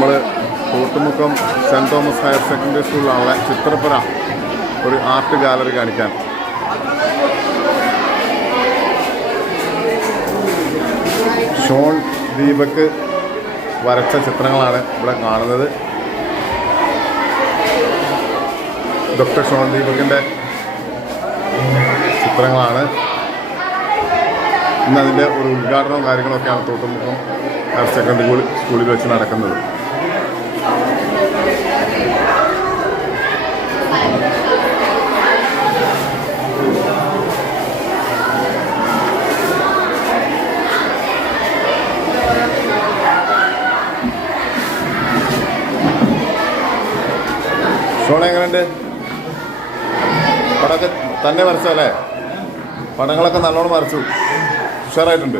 നമ്മൾ Thottumukkam Saint Thomas Higher Secondary സ്കൂളിലുള്ള ചിത്രപ്പുര ഒരു ആർട്ട് ഗാലറി കാണിക്കാൻ. ഷോൺ ദീപക് വരച്ച ചിത്രങ്ങളാണ് ഇവിടെ കാണുന്നത്. ഡോക്ടർ ഷോൺ ദീപകിൻ്റെ ചിത്രങ്ങളാണ്. ഇന്ന് അതിൻ്റെ ഒരു ഉദ്ഘാടനവും കാര്യങ്ങളൊക്കെയാണ് തോട്ടുമുക്കം ഹയർ സെക്കൻഡറി സ്കൂളിൽ വെച്ച് നടക്കുന്നത്. ഷോൺ എങ്ങനെയുണ്ട്? പടമൊക്കെ തന്നെ വരച്ചല്ലേ? പടങ്ങളൊക്കെ നല്ലോണം വരച്ചു, ഉഷാറായിട്ടുണ്ട്.